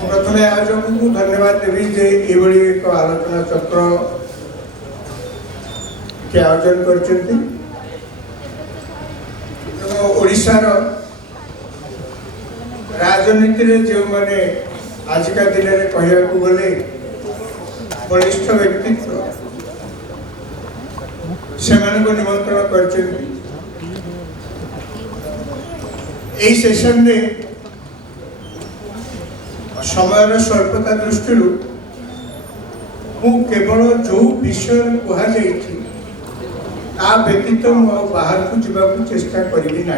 प्रथम आयोजक को धन्यवाद देवी जे एभली एक आलोचना चक्र के आयोजन करछन्ती। ओडिशार राजनीति रे जो माने आजिका दिन में कहया को गले वरिष्ठ व्यक्तित्व से निमंत्रण करछन्ती। एई सेशन में समय स्वल्पता दृष्टि केवल जो विषय कह व्यतीत बाहर को जावाक चेष्टा करी ना।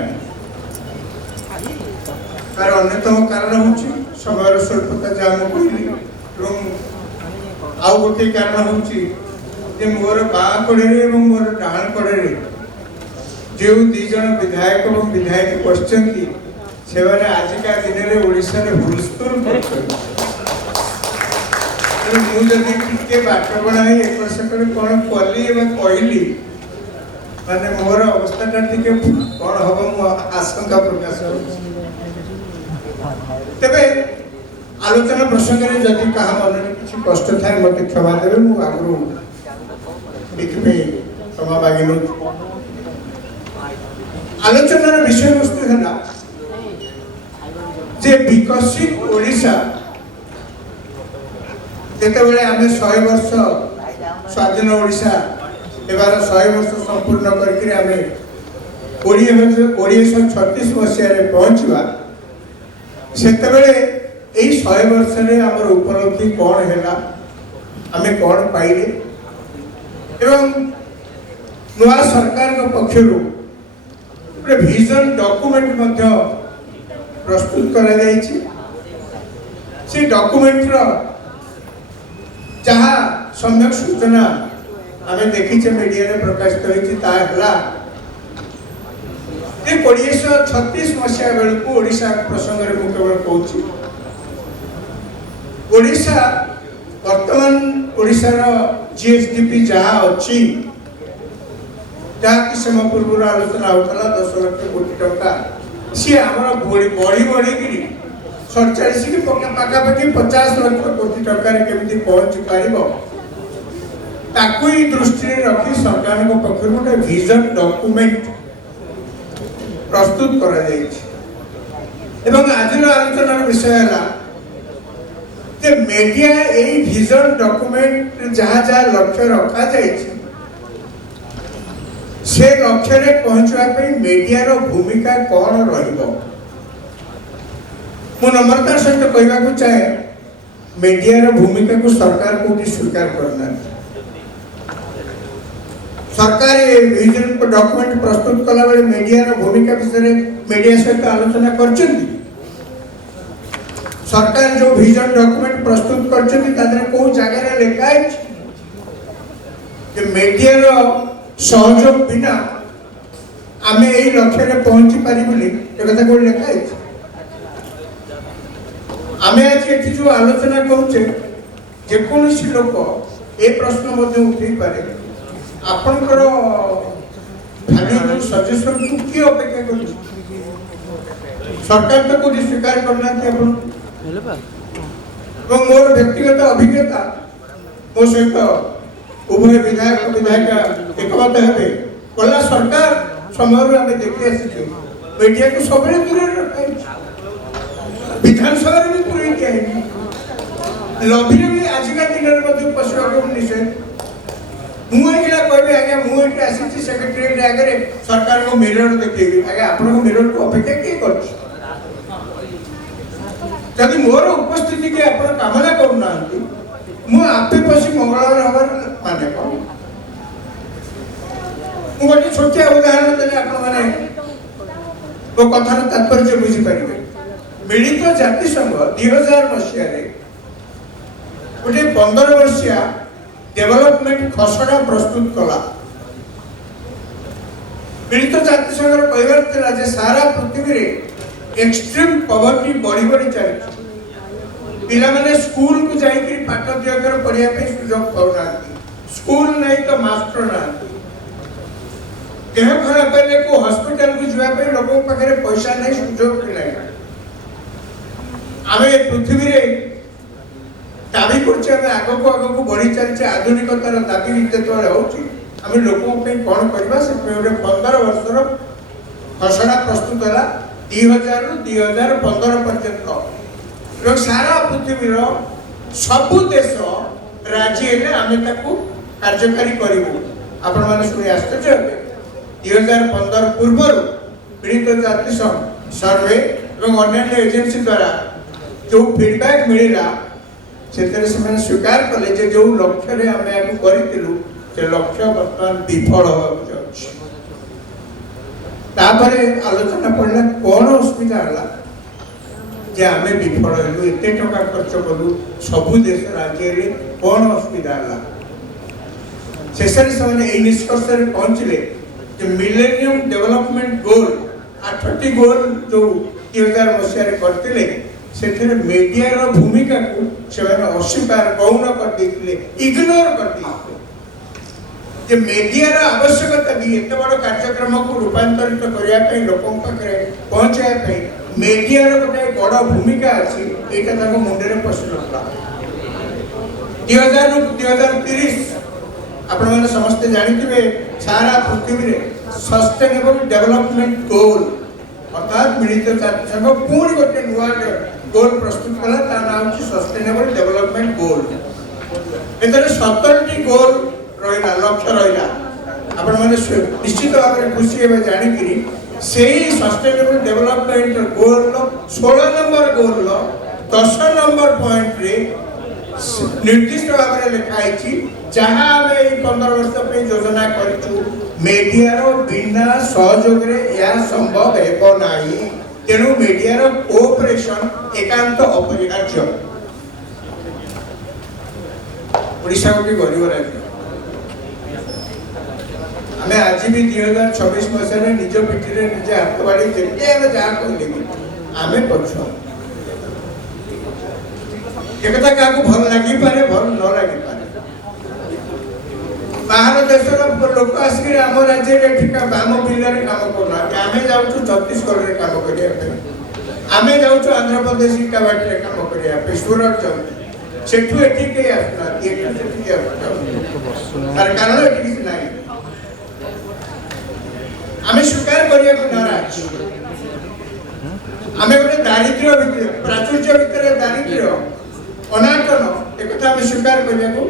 तार अन्यतम कारण हूँ समय स्वल्पता जहाँ कहली आउ गोटे कारण हूँ मोर बाँ कड़े मोर डाण कड़े जो दीज विधायक और विधायक बसती से आजिका दिन में ओडिशा रे हुलस्थुल मुझे बाट बणाई एक सेकंड कौन कली कहली माने मोर अवस्था टे कौन हम आशंका प्रकाश तेरे आलोचना प्रसंग में जदि क्या मन में किसी कष्ट थाए मत क्षमा देवे मुझे आगु क्षमा मागिन। आलोचनार विषय वस्तु है जे विकसित ओडिशा जेतेबेले आमे 100 वर्ष स्वाधीन ओडिशा एबार 100 वर्ष संपूर्ण करके आमे 1936 मसीह रे पहुंचवा सेतेबेले एई 100 वर्ष रे हमर उपलब्धि कोन हैला आमे कोन पाइले एवं नवा सरकार के पक्षरु विजन डॉक्यूमेंट मध्य प्रस्तुत करा जायछि। से डॉक्यूमेंट रो जहाँ सम्यक सूचना आमे देखिछे मीडिया रे प्रकाशित होइछि ता हला ए 1936 मसीहा बेलकु ओडिशा प्रसंग रे मु केवल कहूछि ओडिशा वर्तमान ओडिशा रो जीएसडीपी जहाँ अछि जहाँ कि समय पूर्व आलोचना होता 10 लाख कोटी टका सी आम बढ़ी बढ़ी कि 47 की पाखापाखि 50 लाख कोटी टकर केमी पहुँच पार दृष्टि रखी सरकार पक्ष गोटे विजन डॉक्यूमेंट प्रस्तुत करा आज आलोचनार विषय है मीडिया यही विजन डॉक्यूमेंट जहाँ जहाँ लक्ष्य रखा जाए से लक्ष्य रे पहुंचवा मीडिया रो भूमिका कौन रहिबो मु नम्रतार सहित कहवाक चाहे मीडिया रो भूमिका को सरकार को स्वीकार करना। सरकार विजन को डॉक्यूमेंट प्रस्तुत कला बेले मीडिया रो भूमिका विषय मीडिया सहित आलोचना करछन्ती। सरकार जो विजन डॉक्यूमेंट प्रस्तुत करछन्ती तादरे को जगह रे लिखा है कि मीडिया रो सहयोग बिना आमे यही लक्ष्य रे पहुंची पारी बोली ए कथा को लिखा है। आमे आज एठी जो आलोचना करूचे जे कोनोसी लोक ए प्रश्न मध्ये उठै पारे आपनकर वैल्यू सजेशन को की अपेक्षा करू सरकार तो को स्वीकार करना थी अपन और मोर व्यक्तिगत अभिज्ञता मो सहित उभय विधायक विधायिका एकमत हेबे कला सरकार समय आम देखी आसी मीडिया को सब दूर रखा विधानसभा भी पूरे दिया लॉबी भी आजिका दिन में पशुआ निषेध मुझे कहबी आज्ञा मुझे आसी सेक्रेटेरिएट आगे सरकार को मिरर देखी आज्ञा आपन मिरर को अपेक्षा किए कर जदि मोर उपस्थिति के आप कामना करना मु आपे पशी मंगलवार हबार माने कौन गोटे छोटिया उदाहरण देने आपण माने वो कथार तात्पर्य बुझी पारे मिलित जातिसंघ 2000 मसीह गोटे 15 वर्षिया डेवलपमेंट खसड़ा प्रस्तुत कला। मिलित जातिसंघ कहबार सारा पृथ्वी रे एक्सट्रीम पॉवर्टी बढ़ी बढ़ी चली पिला माने स्कूल को जाई पाठ दिगर पढ़िया पे सुयोग पाउना स्कूल नहीं तो मास्टर ना देह खराब पहले को हॉस्पिटल को जावा पे लोगों पाखरे पैसा नहीं सुयोग नहीं आमे पृथ्वी रे दाबी करछे आमे आगको आगको बढ़ी चलछे आधुनिकतार दाबी जेतबेले होछि आमे लोकन पे कोन करबा से पे 15 वर्षर घोषणा प्रस्तुत होला 2000 रु 2015 पर्यंत लोक सारा पृथ्वीर सब देश राजी हेले आमे ताकू कार्यकारी करिवु आपण माने सुनि आश्चर्य हेबे 2015 पूर्व पीड़ित जाति सर्वे और अन्य एजेंसी द्वारा जो फीडबैक मिलला से स्वीकार कले जो लक्ष्य आम करूँ से लक्ष्य बर्तमान विफल होपर आलोचना पड़ला कौन असुविधा है जे आम विफल हलु एत टका खर्च कलु सबू देश राज्य कौन असुविधा है शेष से निष्कर्ष पहुँचले मिलेनियम डेवलपमेंट गोल 8टी गोल जो 2000 मसीह करते से मीडिया भूमिका को से अस्वीकार गौण कर इग्नोर कर मीडिया आवश्यकता भी एत बड़ कार्यक्रम को रूपांतरित करने लोकों पाखे पहुँचाई मीडिया गोटे बड़ भूमिका अच्छी यहाँ मुंडे पशु नला 2000 रु 2030 आपण मैंने समस्ते जानते सारा पृथ्वी में सस्टेनेबल डेवलपमेंट गोल अर्थात मिलित जातिसंघ पुणी गोटे नुआ गोल प्रस्तुत कला नाम सस्टेनेबल डेवलपमेंट गोल एतरे 17टी गोल रहिला लक्ष्य रहिला आपण माने निश्चित भाव में खुशी हेबे जानिकरी सेही सस्टेनेबल डेवलपमेंट गोल 16 नंबर गोल 10 नंबर पॉइंट रे निर्दिष्ट भाव में लिखाई जहाँ आम 15 वर्ष पे योजना करूँ मीडिया बिना सहयोग यह संभव हेबो नाही तेणु मीडिया कोऑपरेशन एकांत अपरिहार्य ओडिशा गोटे गरीब राज्य आम आज भी 2026 मसीह निज पिठी निजे हाथ बाड़ी जहाँ कहले आम पछुआ एक क्या भल लगी पारे भल न लगी पारे बाहर देश लोक आसिक आम राज्य आम जिले में कम करना आम जाऊँ छत्तीसगढ़ में कम करने आम जाऊँ आंध्र प्रदेश इटाभाटी में कम करने सूरत जाऊँ सेठू एटी कई आसना तार कारण ये किसी ना आम स्वीकार करने को नाराज आम गोटे दारिद्र्य भितर प्राचुर्य भितर दारिद्र्य अनाटन एक स्वीकार करने को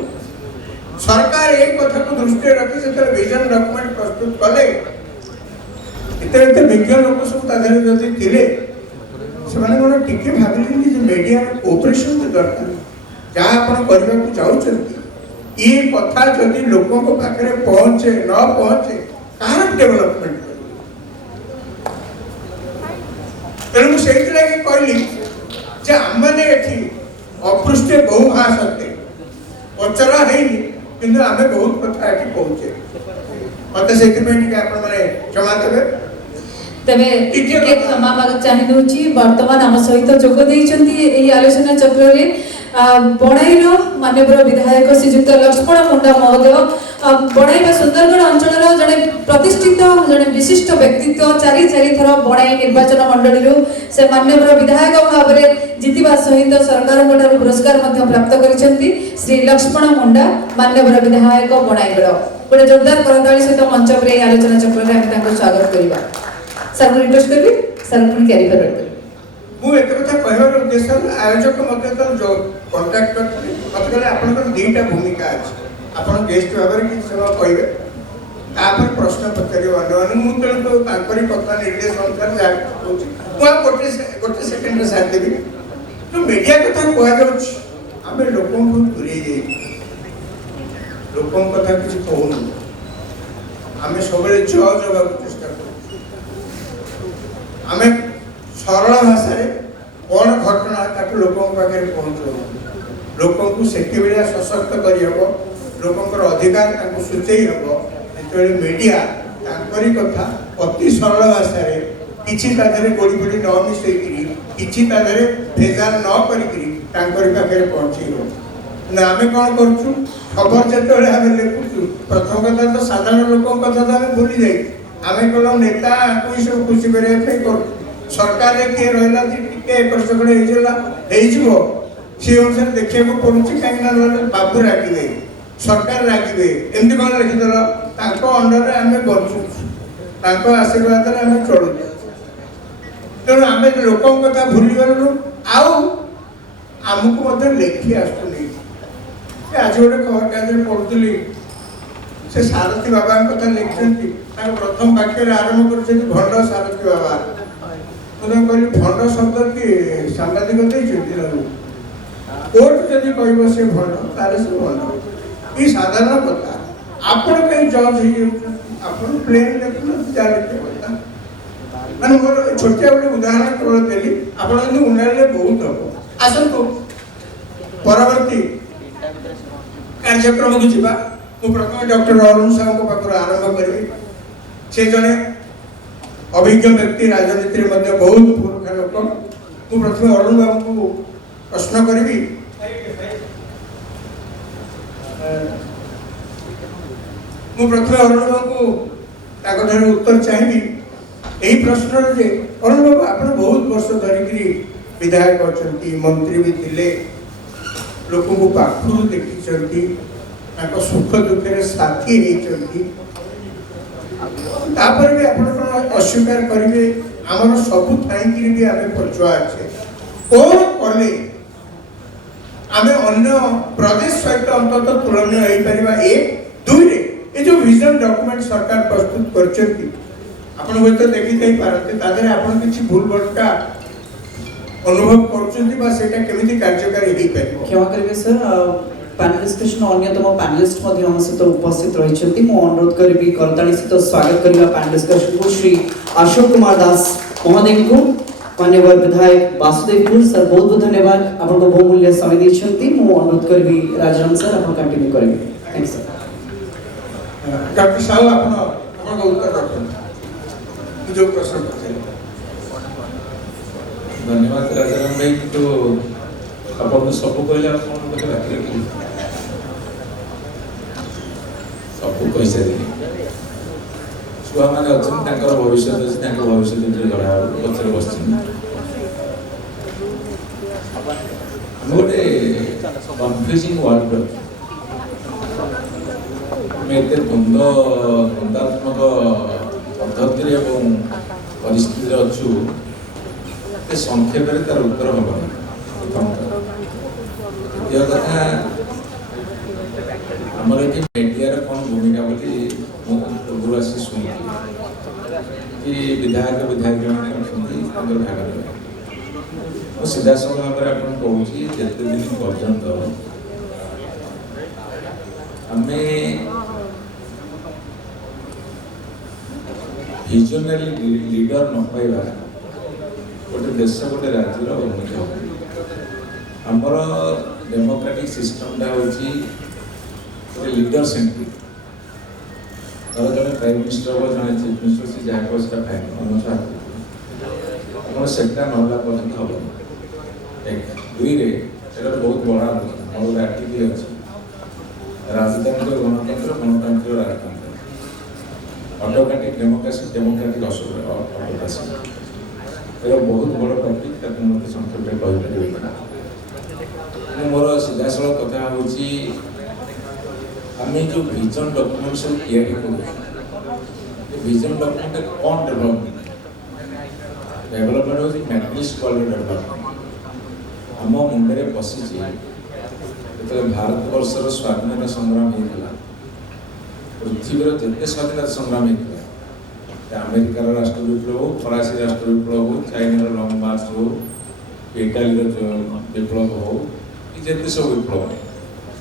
सरकार एक कथा को दृष्टि रखी से विजन डॉक्यूमेंट प्रस्तुत कले इतने विज्ञ लोक सब जदि थे से टिके भाविले मीडिया कोऑपरेशन दरकार जहाँ आप करने को चाहते ये कथा जदि लोकों को पाखे पहुँचे न पहुँचे कहाँ डेवलपमेंट तेणु से कहली आम मैंने अपृष्टे बहु भाषते पचरा है किंतु आम बहुत कथा ये कहे मत से क्षमा देवे तबे टिके क्षमा माग चाहिदउची वर्तमान आम सहित जोग देइचंती एही आलोचना चक्र रे बणाईर माननीय विधायक श्रीयुक्त लक्ष्मण मुंडा महोदय बणाई सुंदरगढ़ अंचल जड़े प्रतिष्ठित जड़े विशिष्ट व्यक्तित्व चारि थर बणाई निर्वाचन मंडली से माननीय विधायक भाव में जीतवा सहित सरकार पुरस्कार प्राप्त करिसेंती श्री लक्ष्मण मुंडा माननीय विधायक बणाईगढ़ गोटे जोरदार करताली सहित मंच पर आलोचना चक्र में स्वागत करवा सर को रिक्वेस्ट करबी सर को कैरी फॉरवर्ड कर मु एत कथा कहबार उद्देश्य आयोजक मते तो जो कांटेक्ट करथि मते कहले आपनकर दुईटा भूमिका अछि आपण गेस्ट भाबरे कि सेवा कहबे तापर प्रश्न पचारि अन्य मु तो तांकरी कथा निर्देश अनुसार जा होछि मु गोटे सेकंड रे साथ देबी तो मीडिया कथा कहै जाउछि आमे लोकन को दूरे जाई लोकन कथा किछ कहउनु आमे सबले जवाब चेष्टा करू आमे सरल भाषा कौन घटना ताकू लोकों पाखे पहुँच लोकों को से सशक्त करहब लोकंर अधिकार सूचई हम जो मीडिया तांकरी कथा अति सरल भाषा किसी गोड़ी गोड़ी न मिसईकरी किसी भेजाल न करी पाखे पहुँचे ना आम कौन करूँ खबर जो आम लिखुचु प्रथम कथा तो साधारण लोकों कथा तो आम भूली जाए आम कल नेता ही सब खुशी करने कर सरकार किए रहा टिके एकर सेकड़ सी अनुसार देखा पड़ुଛି कहीं बाबू रागे सरकार रागे एमती कौन लिखिदेल अंडर आम बचु आशीर्वाद आम चलु तेणु आम लोक कथा भूली गलु आमको लेखी आसुनी आज गोटे खबर कागज पढ़ुली से सारथी बाबा कथा लिखिं प्रथम वाक्य आरंभ कर भंड सारथी बाबा मुझे कहली भंड शब्द कि सांबादिक कोर्ट जदि कह से भंड तार से भंड ये साधारण कथा आपण कहीं जज हो प्लेन देखुन जहाँ लिखे कथा मैंने मोर छोटिया गोटे उदाहरण केवल देली आप उन्नयन बहुत हम आसतु परवर्ती कार्यक्रम को जीवा मु प्रथम डॉक्टर अरुण साहू पाखर आरंभ करी से जड़े अभिज्ञ व्यक्ति राजनीति में बहुत पुरुखा लोक मु प्रथम अरुण बाबू को प्रश्न करी मु प्रथम अरुण बाबू को उत्तर चाहिए यही प्रश्न जे अरुण बाबू आप बहुत वर्ष धरिकी विधायक अच्छा मंत्री भी थे लोक को पाखु देखी सुख दुखे साथी होती भी आप अस्वीकार करेंगे आम सबू थी भी आम पछुआ अच्छे कौन कले आम अन्य प्रदेश सहित अंततः तुलनीय हो पार एक दुई ये जो विजन डॉक्यूमेंट सरकार प्रस्तुत कर देखी पारते आप भूल भटका अनुभव करमी कार्यकारी क्षमा करेंगे सर पैनल डिस्कशन अन्यतम पैनलिस्ट हम सहित उपस्थित रही अनुरोध करी करताली सहित स्वागत करने पैनल डिस्कशन को श्री अशोक कुमार दास महोदय को माननीय विधायक वासुदेवपुर सर बहुत बहुत धन्यवाद आपको बहुमूल्य समय देते अनुरोध करी राजाराम सर आप कंटिन्यू करेंगे थैंक सर डॉक्टर साहू आप उत्तर रखें जो प्रश्न धन्यवाद राजाराम भाई तो अपन सब कहले सब कही सारे छुआ मैंने अच्छा भविष्य अच्छे भविष्य गढ़ा पचर बस गोटे कन्फ्यूजिंग वर्ल्ड एत द्वंद्वात्मक पद्धति परिस्थिति अच्छु संक्षेप तार उत्तर हम द्वितीय कथा आमर ये मीडिया कौन भूमिका बोली पूर्व आसी शुणी कि विधायक विधायक मैंने भाग सीधा समय भाव में आपको कहूँ जिते दिन पर्यंत आम विजनरी लीडर न पाइबा गोटे देश गोटे राज्यर उन्नति आमर डेमोक्रेटिक सिस्टमटा हूँ गोटे लीडर सेंट्रिक तर जड़े प्राइम मिनिस्टर हो जड़े चीफ मिनिस्टर से जहाँ कह से फाइन आप सेटा ना पर्यटन हम एक दुई बहुत बड़ा मोर आर्टिकल अच्छी राजतंत्र गणतंत्र गणतांत्रिक राजतंत्र ऑटोक्रेटिक डेमोक्रेटिक ऑटोक्रेसी ये बहुत बड़ टपिक मत संक्षेप कहीपर मोर सीधा साल कथा हूँ आम जो विजन डॉक्यूमेंट सब विजन डॉक्यूमेंट कौन डेवलपमेंट हूँ मैट्रिक्स क्वालिटी डेवलपमेंट आम मुंडे पशि जो भारत वर्षर स्वाधीनता संग्राम होता पृथ्वीर जिते स्वाधीनता संग्राम होता अमेरिकार राष्ट्र विप्लव हो फरासी राष्ट्र विप्लव हो चाइनार लंग मार्च हो इटाली विप्लव हो कि जिते सब विप्लव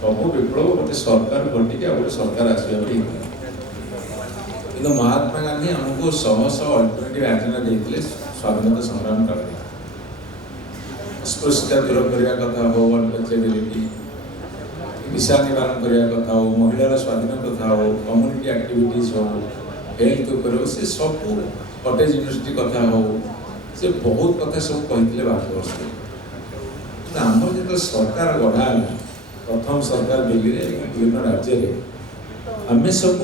सब विप्लव गोटे सरकार घटिक गोटे सरकार आसवा कि महात्मा गांधी आमको शह शह अल्टरनेटिव एजेंडा देते स्वाधीनता संग्राम काल अस्पृश्यता दूर करने कथा हो अनटचेबिलिटी विषा निवारण करने कथा हो महिलार स्वाधीन कथा हो कम्युनिटी एक्टिविटीज हो हेल्थ उपर से सब कटेज यूनिवर्सिटी कथा हो से बहुत कथा सब कहते भारत वर्ष आम जो सरकार गढ़ा प्रथम सरकार दिल्ली में विभिन्न राज्य में आम सब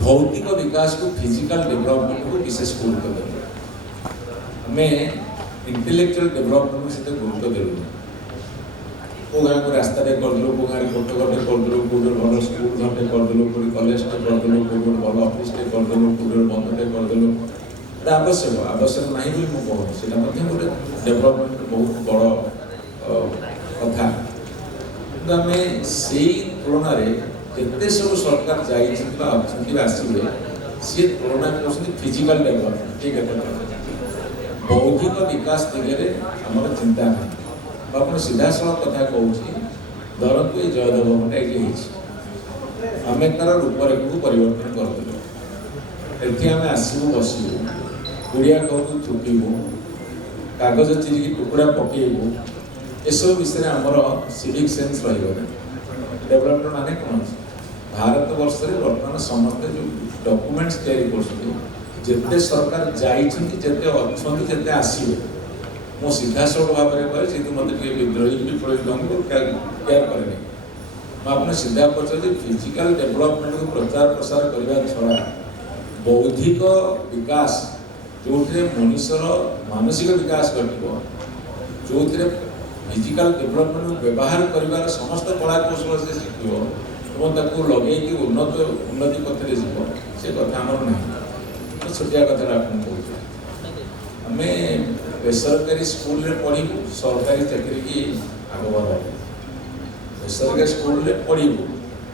भौतिक विकास को फिजिकल डेवलपमेंट को विशेष गुरुत्व दें आम इंटेलेक्चुअल डेभलपमेंट सहित गुरुत्व देलु को गाँव को रास्ता करदेलु को गाँव कोटगटे करदेलु कोटे भल स्कूल घंटे करदेलु कोटे कलेजटे करदेलु कोटे भल अफिसटे करदेलु कोटे बंधटे करदेलु एटा आवश्यक आवश्यक नहीं बोली मु कहूँ से गोटे डेभलपमेंट बहुत बड़ कथा कि आम से तुलन जिते सब सरकार जाइए आसवे सी तुलना कर फिजिकल डेभलपमेंट ठीक है बौद्धिक विकास दिगरे आम चिंता नहीं आपने सीधा सड़क कथा कहूँ धरतु ये जयदेव भवनटा ये आम तार रूपरेख को परिवर्तन करदेलु एटी आम आसबू बसबू कुड़िया कहू थुकबू कागज चिरिकी टुकड़ा पकेबू एसब विषय आमर सिविक सेन्स डेभलपमेंट माने कौन भारत वर्ष में बर्तमान समस्ते जो डॉक्यूमेंट्स तैयारी करते सरकार जाते आसवे मो सीधा सड़क भाव में कहे मत विद्रोही विप्लवी केयर कैनि मुझे सीधा पचार फिजिकल डेभलपमेंट को प्रचार प्रसार करने छड़ा बौद्धिक विकास जो मनुष्यर मानसिक विकास घटो जो फिजिकल डेभलपमेंट को व्यवहार कर समस्त कला कौशल से शिखो लगे उन्नति पथ में जीव से कथा आमर ना छोटिया कथा आपको आम बेसरकारी स्कूल रे पढ़ू सरकारी चाकरी की आग बढ़ा बेसरकारी स्कूल रे पढ़ू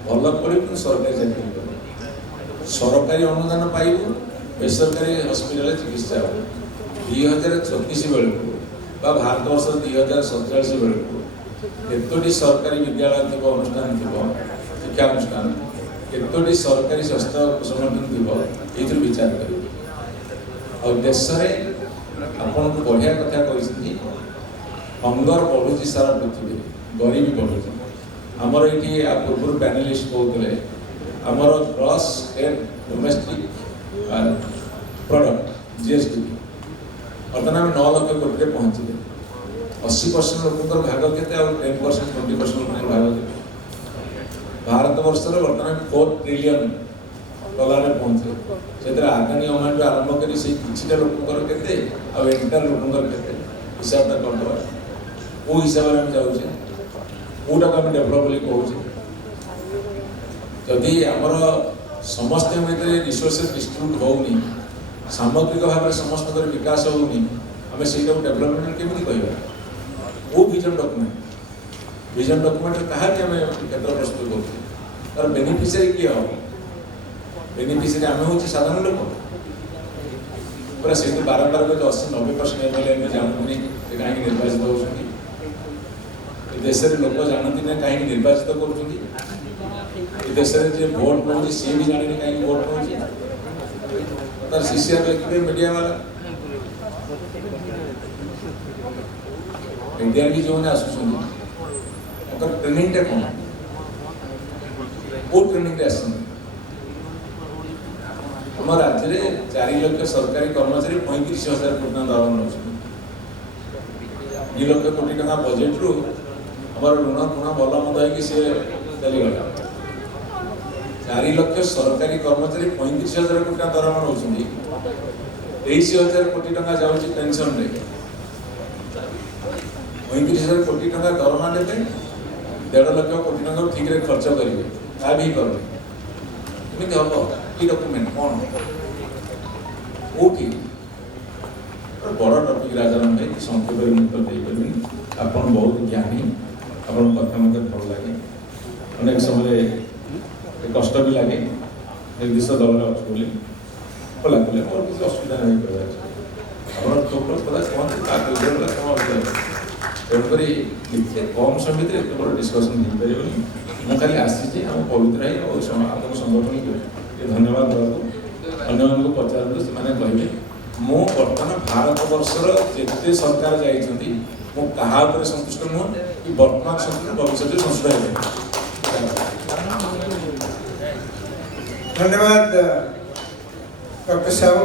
भल पढ़ू सरकारी चाकरी कर सरकारी अनुदान पाइबू बेसरकारी हस्पिटाल चिकित्सा हो 2034 बेलू भारत वर्ष 2047 बेलू केतोटी सरकारी विद्यालय थी अनुष्ठान थी शिक्षा अनुष्ठान केतोटी सरकारी संस्था संगठन थी ये विचार कर और देश में आपन को बढ़िया कथा कही हंगर बढ़ुची सारा पृथ्वी गरीबी बढ़ुची आमर ये पूर्व पैनलिस्ट कहते आमर gross state domestic product GSDP बर्तमान आम 9 लाख कोटी पहुँचे 80% लोक भाग के 10% 20% लोक भाग के भारत वर्ष बर्तमान 4 ट्रिलियन डॉलर में पहुँचे से आगामी अमाउंट आरंभ कर किसी लोकर के एंटायर लोकर के हिसाबटा करदे कौ हिसाब से आम जाऊे कौटा को आम डेभलप बोली कहूँ जदि आमर समस्त रिसोर्सेस डिस्ट्रीब्यूट होनी सामग्रिक भाव में समस्त विकास होनी आम से डेभलपमेंट केमी कह वो विजन डॉक्यूमेंट कहा क्षेत्र प्रस्तुत कर तार बेनिफिशियरी किए हम बेनिफिशियरी आम हूँ साधारण लोक पूरा से बारंबार 80-90% एमएलए जानते कहीं निर्वाचित होती देश में लोक जानती ना कहीं निर्वाचित कर देश में जी भोट पाँच सी भी जाने कहीं भोट पाँच तार सीसीआर लिखे मीडिया वाला इंडिया की जो आसुँच ट्रेनिंगटा कौन वो ट्रेनिंग आस आम राज्य में 4 लाख सरकारी कर्मचारी 35,000 कोटी दरमाहा नौ 2 लाख कोटी टका बजेट रू आम ऋण फुण भल मंद हो सी चलीगला 4 लाख सरकारी कर्मचारी 35,000 कोटी दरमाहा नौ 23,000 कोटी टका जाऊँगी पेंशन रे 35,000 कोटी टका दरमाहा देते 1.5 लाख कोटी टका ठीक रे खर्च करेंगे ता भी करेंगे हम कि डॉक्यूमेंट कौन ओके बड़ टॉपिक राजाराम भाई संक्षेप में उत्तर दे पारि आपन बहुत ज्ञानी आपन कथा मत भल लगे अनेक समय कष्ट भी लगे निर्दिष्ट दल में अच्छे बोली भला कले और किसी असुविधा नहीं कर छोट कदा कहते तेणुक कम समय एत बड़ डिस्कसन हो पारे मुझे खाली आसी आम पवित्र है आम संगठन को धन्यवाद देवा अन्य पचार से कहे मो बर्तमान भारत वर्षर जिते सरकार जाइए मो कहा संतुष्ट नुह कि वर्तमान संतुष्ट भविष्य संतुष्ट धन्यवाद डॉक्टर साहू।